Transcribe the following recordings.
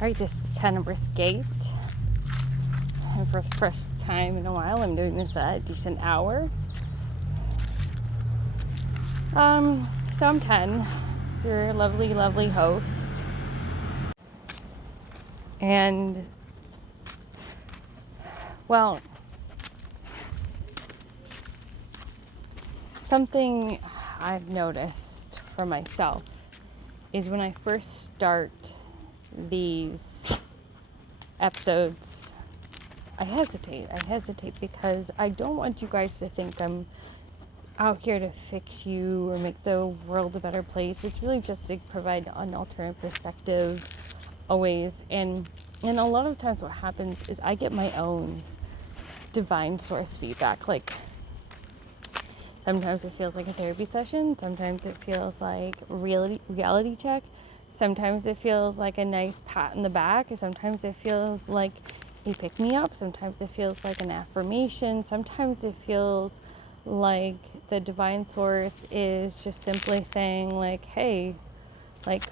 Alright, this is tenebrisgate, and for the first time in a while I'm doing this at a decent hour. So I'm 10, your lovely host, and well, something I've noticed for myself is when I first start these episodes, I hesitate because I don't want you guys to think I'm out here to fix you or make the world a better place. It's really just to provide an alternate perspective always. And a lot of times what happens is I get my own divine source feedback. Like sometimes it feels like a therapy session, sometimes it feels like reality check, sometimes it feels like a nice pat in the back, sometimes it feels like a pick me up, sometimes it feels like an affirmation, sometimes it feels like the divine source is just simply saying like, hey, like,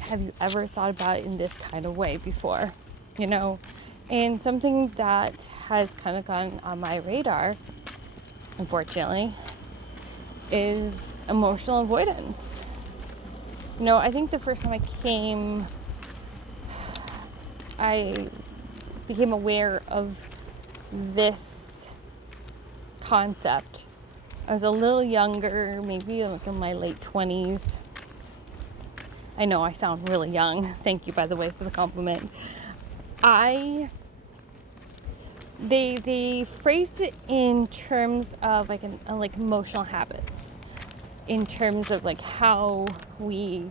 have you ever thought about it in this kind of way before, you know? And something that has kind of gone on my radar, unfortunately, is emotional avoidance. You know, I think the first time I became aware of this concept, I was a little younger, maybe like in my late 20s. I know I sound really young. Thank you, by the way, for the compliment. They phrased it in terms of like emotional habits, in terms of like how we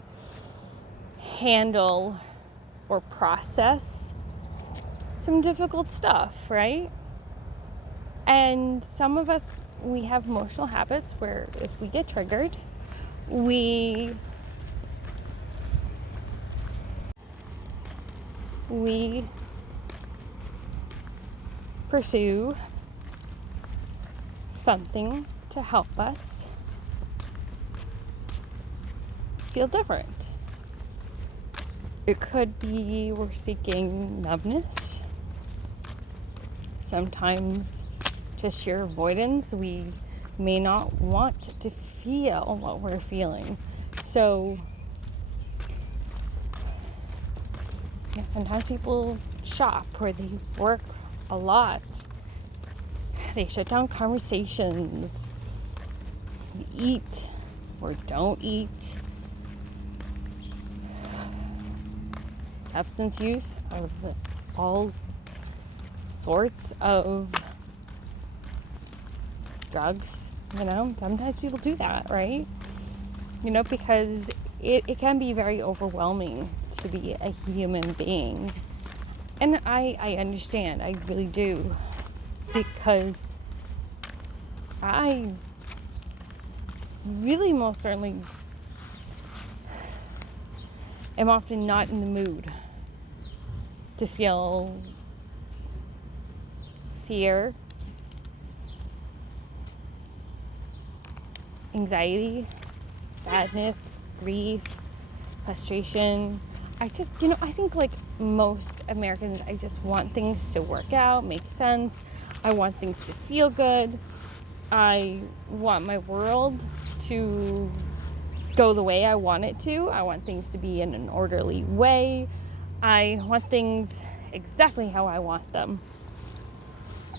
handle or process some difficult stuff, right? And some of us, we have emotional habits where if we get triggered, we pursue something to help us feel different. It could be we're seeking numbness. Sometimes just sheer avoidance. We may not want to feel what we're feeling. So sometimes people shop or they work a lot. They shut down conversations. You eat or don't eat. Substance use of all sorts of drugs, you know, sometimes people do that, right? You know, because it can be very overwhelming to be a human being. And I understand, I really do, because I really most certainly am often not in the mood to feel fear, anxiety, sadness, grief, frustration. I think like most Americans, I just want things to work out, make sense. I want things to feel good. I want my world to go the way I want it to. I want things to be in an orderly way. I want things exactly how I want them.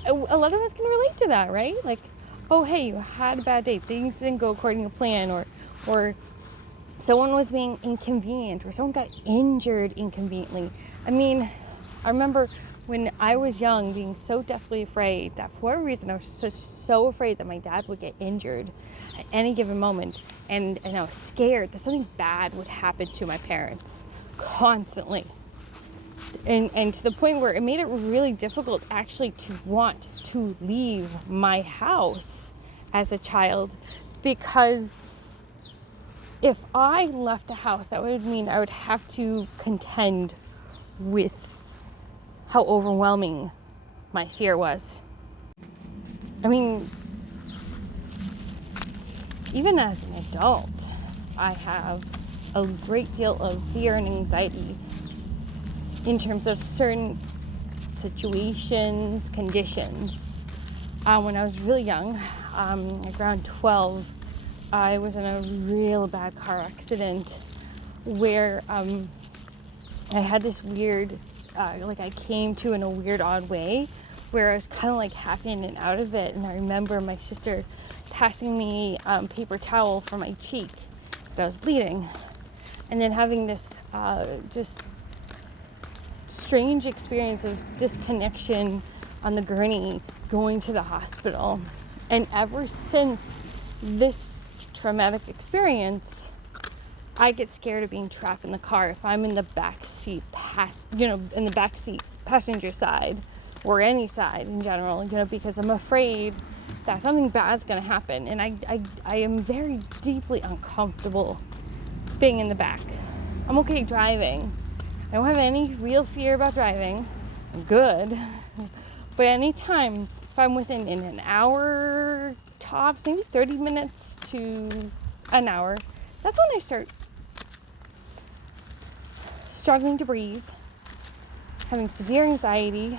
A lot of us can relate to that, right? Like, oh, hey, you had a bad day. Things didn't go according to plan, or someone was being inconvenient, or someone got injured inconveniently. I mean, I remember when I was young being so deathly afraid that for whatever reason I was so afraid that my dad would get injured at any given moment, and I was scared that something bad would happen to my parents constantly. And to the point where it made it really difficult actually to want to leave my house as a child, because if I left the house, that would mean I would have to contend with how overwhelming my fear was. I mean, even as an adult, I have a great deal of fear and anxiety in terms of certain situations, conditions. When I was really young, like around 12, I was in a real bad car accident where I had this weird, like I came to in a weird, odd way where I was kind of like half in and out of it. And I remember my sister passing me paper towel for my cheek because I was bleeding. And then having this just strange experience of disconnection on the gurney, going to the hospital. And ever since this traumatic experience, I get scared of being trapped in the car if I'm in the back seat, in the back seat, passenger side, or any side in general, because I'm afraid that something bad's going to happen. And I am very deeply uncomfortable being in the back. I'm okay driving. I don't have any real fear about driving. I'm good. But anytime, if I'm within in an hour tops, maybe 30 minutes to an hour, that's when I start struggling to breathe, having severe anxiety,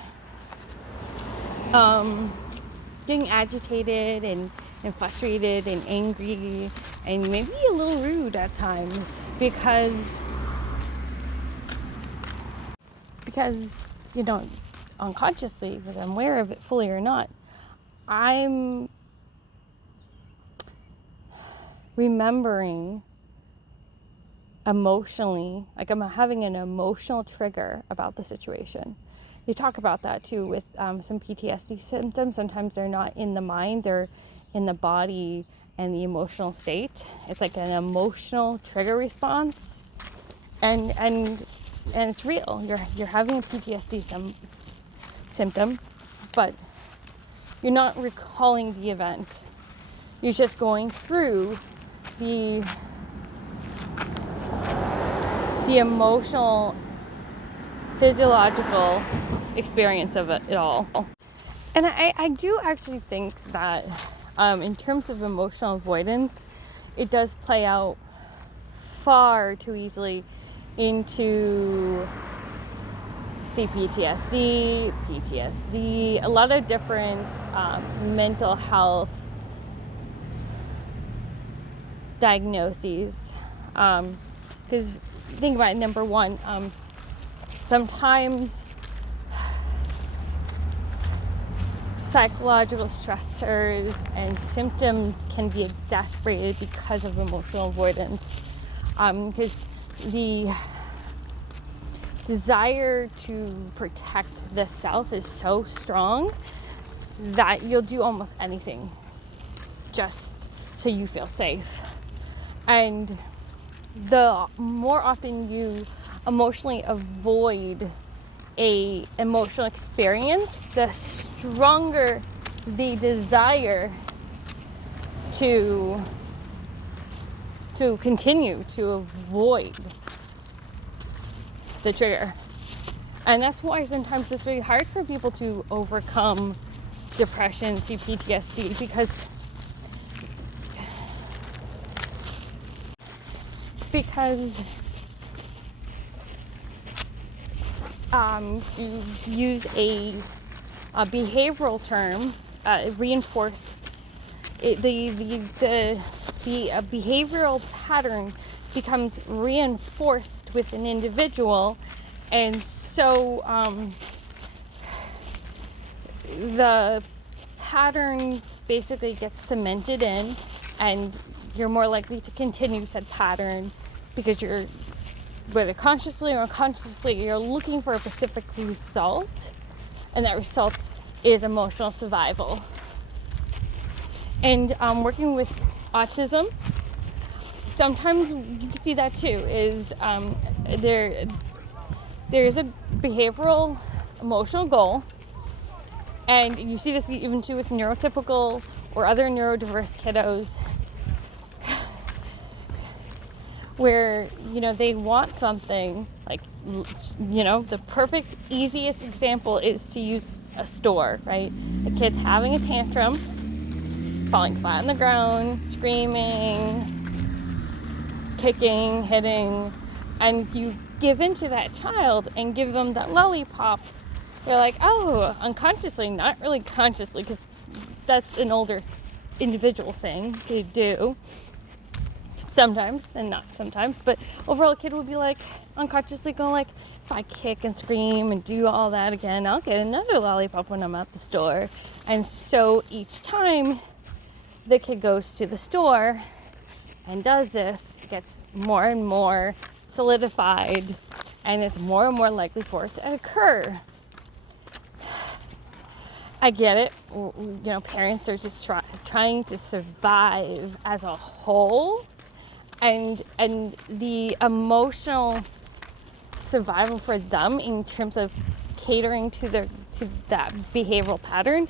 getting agitated and frustrated and angry and maybe a little rude at times because unconsciously, whether I'm aware of it fully or not, I'm remembering emotionally, like I'm having an emotional trigger about the situation. You talk about that too with some PTSD symptoms. Sometimes they're not in the mind, they're in the body and the emotional state. It's like an emotional trigger response, and it's real. You're having a PTSD symptom, but you're not recalling the event. You're just going through the emotional, physiological experience of it all. And I do actually think that in terms of emotional avoidance, it does play out far too easily into CPTSD, PTSD, a lot of different mental health diagnoses. Because think about it, number one, sometimes psychological stressors and symptoms can be exacerbated because of emotional avoidance. Because the desire to protect the self is so strong that you'll do almost anything just so you feel safe. And the more often you emotionally avoid a emotional experience, the stronger the desire to continue to avoid the trigger. And that's why sometimes it's really hard for people to overcome depression, CPTSD, because to use a behavioral term, reinforced, the behavioral pattern becomes reinforced with an individual, and so the pattern basically gets cemented in, and you're more likely to continue said pattern because you're, whether consciously or unconsciously, you're looking for a specific result, and that result is emotional survival. And working with autism, sometimes you can see that too, is there's a behavioral emotional goal, and you see this even too with neurotypical or other neurodiverse kiddos, where they want something like, the perfect easiest example is to use a store, right? The kid's having a tantrum, falling flat on the ground, screaming, kicking, hitting, and you give in to that child and give them that lollipop, they're like, oh, unconsciously, not really consciously, because that's an older individual thing they do sometimes and not sometimes, but overall a kid will be like unconsciously going like, if I kick and scream and do all that again, I'll get another lollipop when I'm at the store. And so each time the kid goes to the store and does this, it gets more and more solidified, and it's more and more likely for it to occur. I get it. You know, parents are just trying to survive as a whole, and the emotional survival for them in terms of catering to that behavioral pattern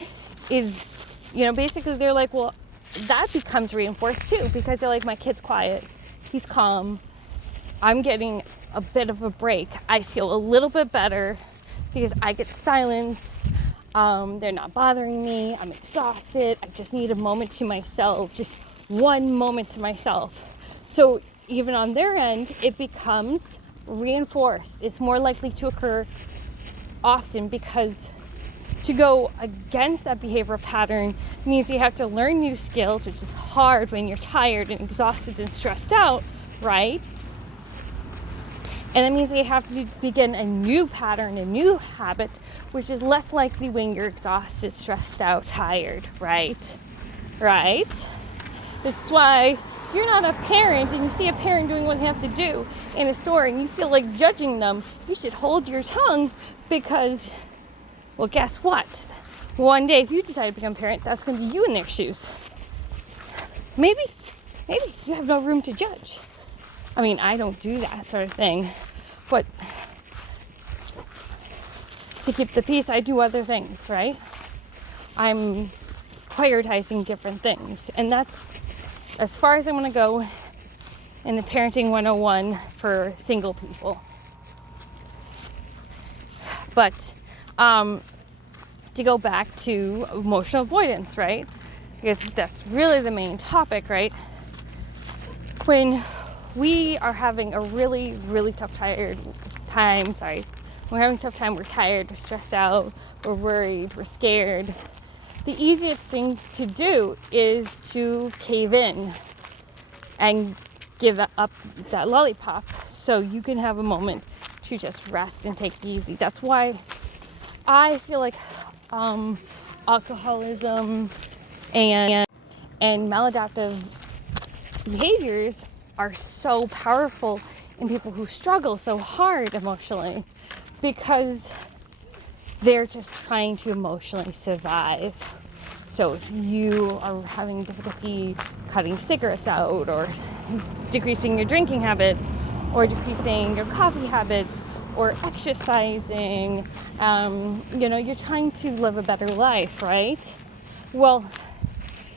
is, you know, basically they're like, well, that becomes reinforced too, because they're like, my kid's quiet, he's calm, I'm getting a bit of a break, I feel a little bit better because I get silence. They're not bothering me. I'm exhausted. I just need a moment to myself, just one moment to myself. So even on their end, it becomes reinforced. It's more likely to occur often, because to go against that behavior pattern means you have to learn new skills, which is hard when you're tired and exhausted and stressed out, right? And that means that you have to begin a new pattern, a new habit, which is less likely when you're exhausted, stressed out, tired, right? Right? This is why you're not a parent and you see a parent doing what they have to do in a store and you feel like judging them. You should hold your tongue, because, well, guess what? One day, if you decide to become a parent, that's going to be you in their shoes. Maybe you have no room to judge. I mean, I don't do that sort of thing, but to keep the peace, I do other things, right? I'm prioritizing different things, and that's as far as I'm going to go in the Parenting 101 for single people. But to go back to emotional avoidance, right? Because that's really the main topic, right? When we are having a really, really tough time, we're having a tough time, we're tired, we're stressed out, we're worried, we're scared, the easiest thing to do is to cave in and give up that lollipop so you can have a moment to just rest and take it easy. That's why I feel like alcoholism and maladaptive behaviors are so powerful in people who struggle so hard emotionally, because they're just trying to emotionally survive. So if you are having difficulty cutting cigarettes out, or decreasing your drinking habits, or decreasing your coffee habits, or exercising, you're trying to live a better life, right? Well,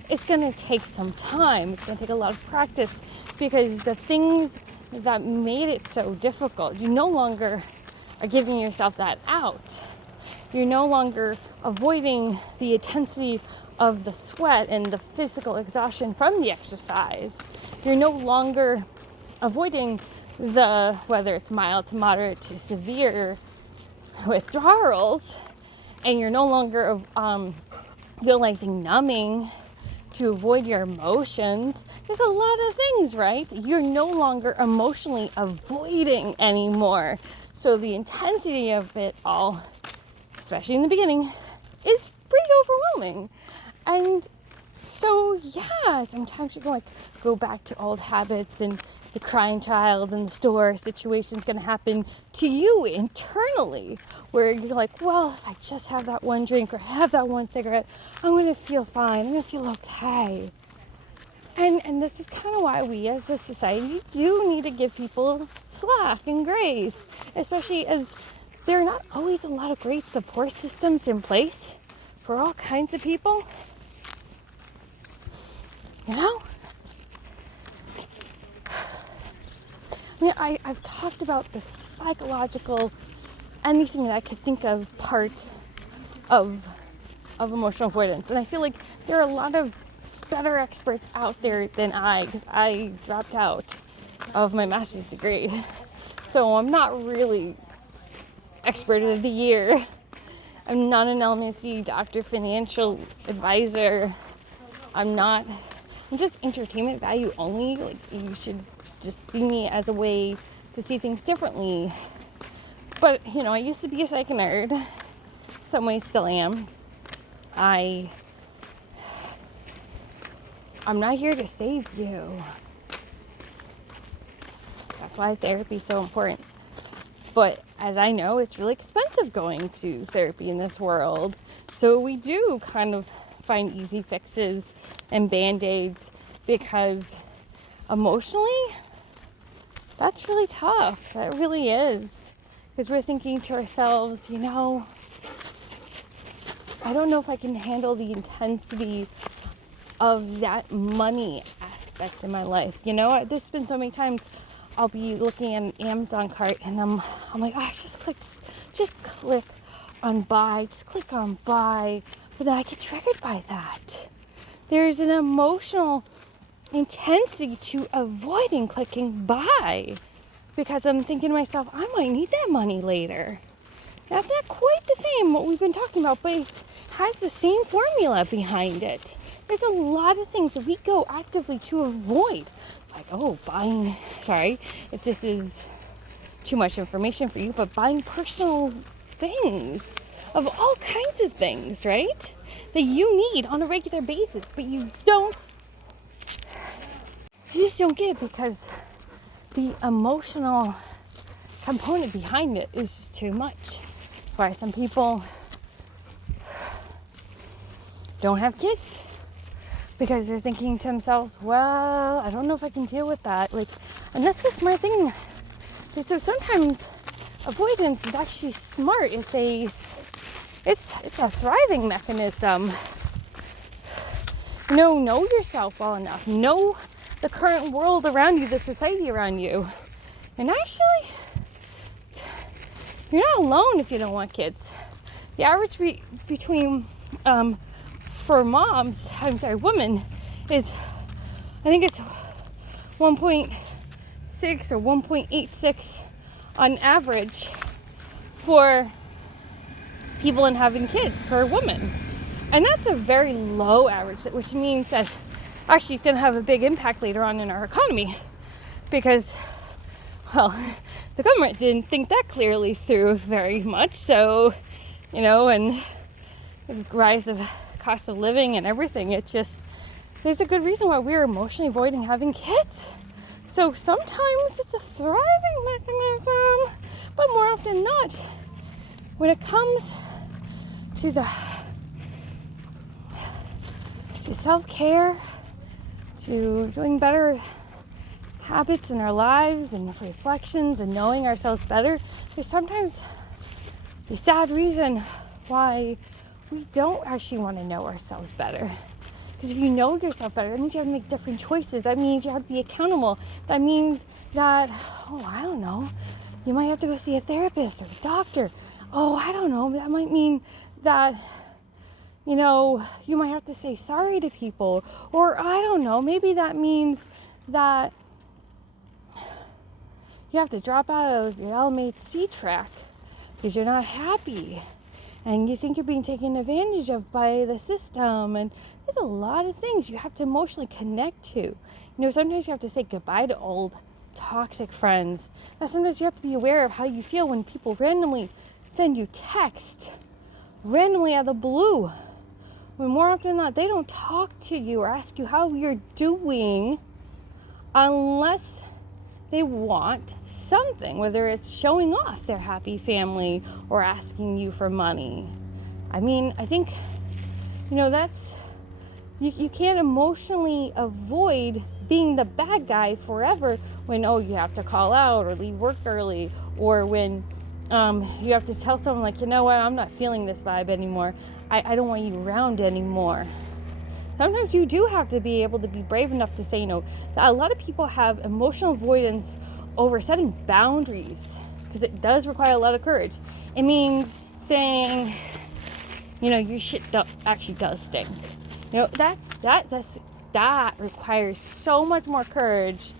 it's going to take some time. It's going to take a lot of practice, because the things that made it so difficult, you no longer are giving yourself that out. You're no longer avoiding the intensity of the sweat and the physical exhaustion from the exercise. You're no longer avoiding whether it's mild to moderate to severe withdrawals, and you're no longer utilizing numbing to avoid your emotions. There's a lot of things, right? You're no longer emotionally avoiding anymore. So the intensity of it all, especially in the beginning, is pretty overwhelming. And so, yeah, sometimes you go back to old habits, and the crying child in the store situation is going to happen to you internally, where you're like, well, if I just have that one drink or have that one cigarette, I'm going to feel fine. I'm going to feel okay. And this is kind of why we as a society do need to give people slack and grace, especially as there are not always a lot of great support systems in place for all kinds of people. You know? I mean, I've talked about the psychological, anything that I could think of, part of emotional avoidance. And I feel like there are a lot of better experts out there than I, because I dropped out of my master's degree. So I'm not really expert of the year. I'm not an LMC doctor, financial advisor. I'm just entertainment value only. Like, you should just see me as a way to see things differently. But, I used to be a psych nerd. Some ways still am. I'm not here to save you. That's why therapy is so important. But as I know, it's really expensive going to therapy in this world. So we do kind of find easy fixes and band-aids because emotionally, that's really tough. That really is. Because we're thinking to ourselves, I don't know if I can handle the intensity of that money aspect in my life. There's been so many times I'll be looking at an Amazon cart and I'm like, oh, just click on buy, just click on buy. But then I get triggered by that. There's an emotional intensity to avoiding clicking buy because I'm thinking to myself, I might need that money later. That's not quite the same what we've been talking about, but it has the same formula behind it. There's a lot of things that we go actively to avoid. Like, buying, sorry if this is too much information for you, but buying personal things of all kinds of things, right? That you need on a regular basis, but you just don't get it because the emotional component behind it is just too much. Why some people don't have kids because they're thinking to themselves, well, I don't know if I can deal with that. And that's the smart thing. So sometimes avoidance is actually smart. It's a thriving mechanism. Know yourself well enough. Know the current world around you, the society around you. And actually, you're not alone if you don't want kids. The average between for women is, I think it's 1.6 or 1.86 on average for people in having kids per woman. And that's a very low average, which means that actually it's going to have a big impact later on in our economy because, well, the government didn't think that clearly through very much. So, and the rise of cost of living and everything, there's a good reason why we're emotionally avoiding having kids. So sometimes it's a thriving mechanism, but more often than not, when it comes to self-care, to doing better habits in our lives and reflections and knowing ourselves better, there's sometimes the sad reason why we don't actually want to know ourselves better. Because if you know yourself better, that means you have to make different choices. That means you have to be accountable. That means that, I don't know, you might have to go see a therapist or a doctor. I don't know, that might mean that, you might have to say sorry to people. Or I don't know, maybe that means that you have to drop out of your LMHC track because you're not happy and you think you're being taken advantage of by the system. And there's a lot of things you have to emotionally connect to. Sometimes you have to say goodbye to old toxic friends. Now, sometimes you have to be aware of how you feel when people randomly send you text randomly out of the blue. When more often than not, they don't talk to you or ask you how you're doing unless they want something, whether it's showing off their happy family or asking you for money. I think, that's, you can't emotionally avoid being the bad guy forever when, you have to call out or leave work early, or when you have to tell someone like, I'm not feeling this vibe anymore. I don't want you around anymore. Sometimes you do have to be able to be brave enough to say no. A lot of people have emotional avoidance over setting boundaries because it does require a lot of courage. It means saying, your shit actually does stink. That requires so much more courage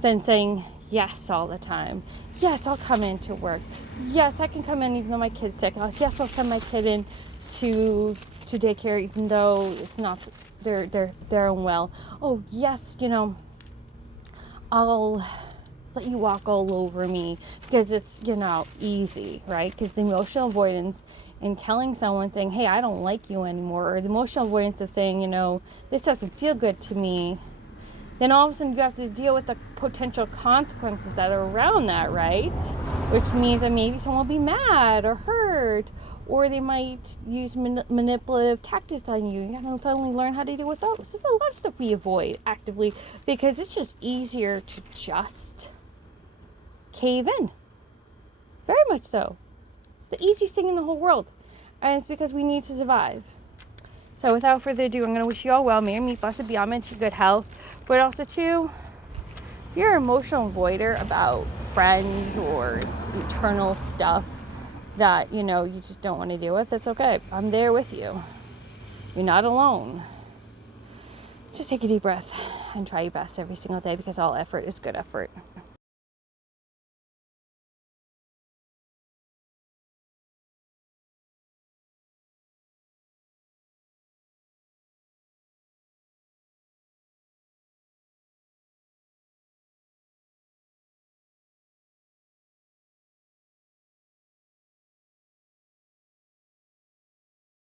than saying yes all the time. Yes, I'll come into work. Yes, I can come in even though my kid's sick. Yes, I'll send my kid in to daycare even though it's not they're unwell. Oh yes, I'll let you walk all over me because it's easy, right? Because the emotional avoidance in telling someone, saying, hey, I don't like you anymore, or the emotional avoidance of saying, this doesn't feel good to me, then all of a sudden you have to deal with the potential consequences that are around that, right? Which means that maybe someone will be mad or hurt, or they might use manipulative tactics on you. You gotta suddenly learn how to deal with those. There's a lot of stuff we avoid actively because it's just easier to just cave in. Very much so. It's the easiest thing in the whole world. And it's because we need to survive. So without further ado, I'm going to wish you all well. May your meat blessed be almond to good health. But also too, if you're an emotional avoider about friends or internal stuff that, you just don't want to deal with, it's okay. I'm there with you. You're not alone. Just take a deep breath and try your best every single day because all effort is good effort.